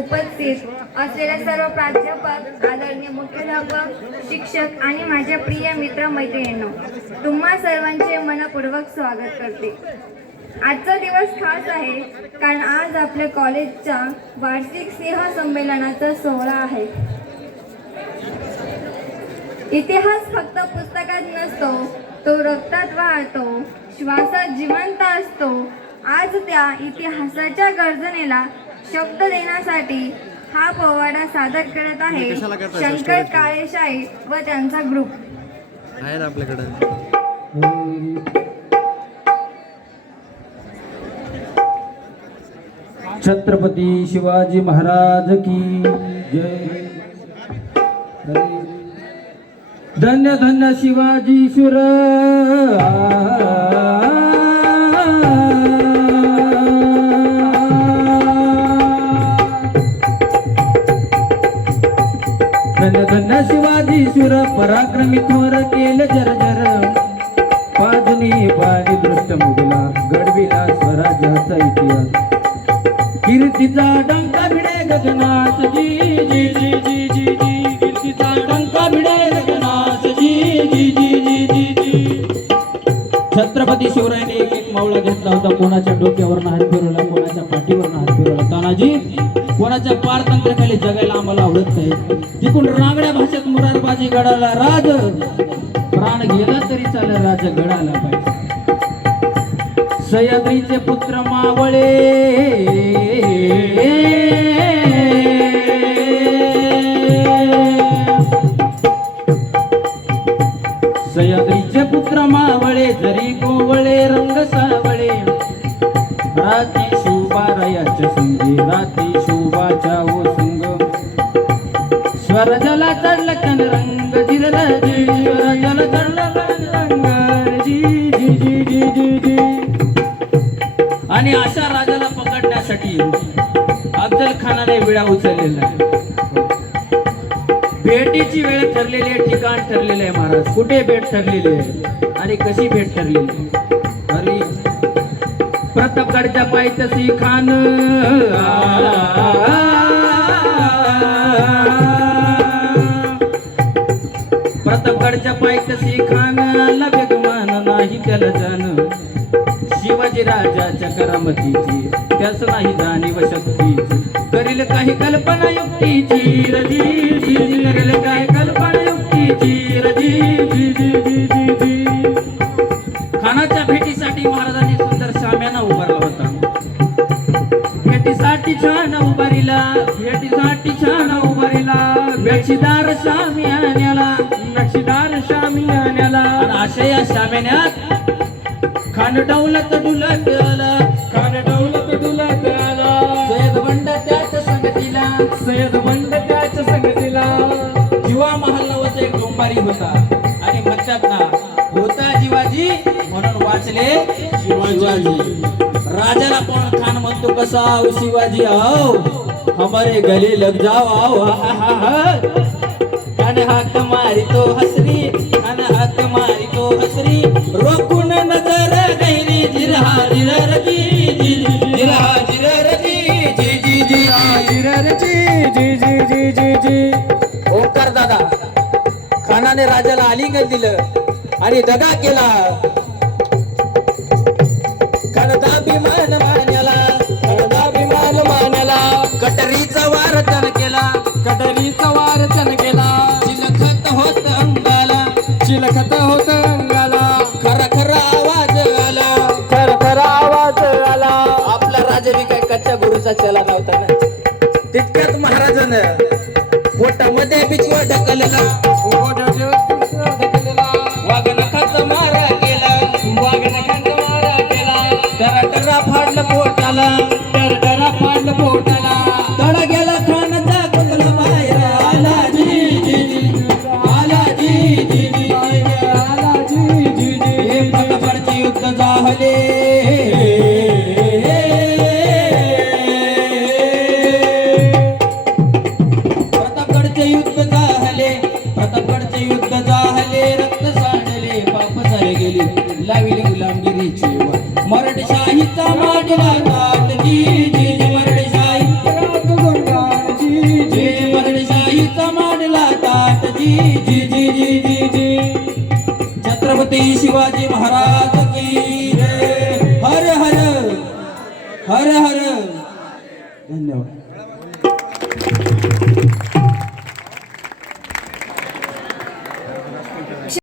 उपस्थित असलेले सर्व प्राध्यापक, आदरणीय मुख्याध्यापक, शिक्षक आणि माझ्या प्रिय मित्र मैत्रिणींनो, तुम्हा सर्वांचे मनपूर्वक स्वागत करते. आजचा दिवस खास आहे कारण आज आपल्या कॉलेजच्या वार्षिक स्नेहसंमेलनाचा सोहळा आहे. इतिहास फक्त पुस्तकात नसतो, तो रक्तात वाहतो, श्वासात जिवंत असतो. आज त्या इतिहासाच्या गर्जनेला शब्द देण्यासाठी हा पोवाडा सादर करत आहे शंकर काळेशाही व त्यांचा ग्रुप. आहे ना आपल्याकडे. छत्रपती शिवाजी महाराज की जय. धन्य धन्य शिवाजी शूर, धन्य धन्य शिवाजी शूर, पराक्रमी थोर केलं जर्जर. पाजनी बाणी दृष्ट मुगला, घडविला स्वराज्याचा इतिहास. कीर्तीचा डंका भिडे गगनास, जी जी जी जी जी जी. कीर्तीचा डंका भिडे गगनास, जी जी जी जी जी जी. छत्रपती शिवरायाने एक एक मावळा घेतला होता. कोणाच्या डोक्यावरनं हात फिरवला, कोणाच्या पाठीवरनं हात फिरवला. तानाजी कोणाच्या पारतंत्र्याखाली जगायला आम्हाला आवडत नाही. तिकडून रांगड्या भाषेत मुरारबाजी गडाला राज, प्राण गेला तरी चाल राज गडाला पाहिजे. सह्याद्रीचे पुत्र मावळे, सह्याद्रीचे पुत्र मावळे, जरी गोवळे रंग सावळे. राती शिवबारायाच्या संगी, राती शिवबाच्या ओ संग. स्वराज्याला चढला कन रंग, जिरला जी स्वराज्याला चढला रंग, जी जी जी जी जी जी. आणि अशा राजाला पकडण्यासाठी अफजल खानाने विडा उचललेला आहे. भेटीची वेळ ठरलेली आहे, ठिकाण ठरलेलं आहे. महाराज कुठे भेट ठरलेली आहे आणि कशी भेट ठरलेली? अरे प्रतापगडच्या पायथ्याशी खान, प्रतापगडच्या पायथ्याशी खान. बेगमान नाही त्याला जाण, शिवाजी राजाच्या करामतीची त्यास नाही जाणीव शक्तीची. करील काही कल्पना युक्तीची, रजी जी जी. करील काही कल्पना युक्तीची, रजी जी जी जी जी जी. खानाच्या भेटीसाठी महाराजांनी सुंदर शाम्याना उभारला होता. भेटीसाठी छान उभारिला, भेटीसाठी छान उभारिला. नक्षीदार शामियान्याला, नक्षीदार शामियान्याला. अशा या शाम्यान्यात खान डौलत डुलत आला, खान डौलत डुलत आला. सय्यद बंड त्याच्या संगतीला, सय्यद बंड त्याच्या संगतीला. जीवा महल नावाचा एक डोंबारी होता आणि म्हणतात ना, होता जिवाजी म्हणून वाचले शिवाजी. राजाला पण खान म्हणतो कसा, आओ शिवाजी आओ, हमारे गले लग जाओ आओ. खान हाक मारी तो हसरी, खान हाक मारी तो हसरी. रोकून नजर गैरी, जिरहा जिरर जी जी जी. जिरहा जिरर जी जी जी जी. जिरर जी जी जी जी जी जी. ओंकार दादा खानाने राजाला आलिंगन दिलं आणि दगा केला. खडदाभिमान मान्याला, खडदाभिमान मान्याला. कटरीचा वार त्यानं केला, कटरीचा वार त्यानं केला. चिलखत होत अंगाला, चिलखत होत अंगाला. खरा खरा आवाज आला, खरा खरा आवाज आला. आपला राजा बी काय कच्च्या गुरुचा चला नव्हता ना. तितक्यात महाराजानं पोटामध्ये बिचवा ढकलला, वाघनखाचा मारा केला, वाघनखाचा मारा केला. टरा फाडलं पोटाला, टरा फाडलं पोटाला. तडा गेला खानाचा कुंडला बाहेर आला, जी जी जी. आला जी जी जी. आला जी जी जी. हे प्रतापगडचे युद्ध झाले, प्रतापगडचे युद्ध झाले, प्रतापगडचे युद्ध झाले. रक्त सांडले, पाप सारे गेले, लाविले गुलामगिरीची वाट. मराठेशाहीचा मांडला ताट, जी जी जी. मराठेशाही जी जी जी जी जी छत्रपती शिवाजी महाराज की जय. हर हर हर हर धन्यवाद.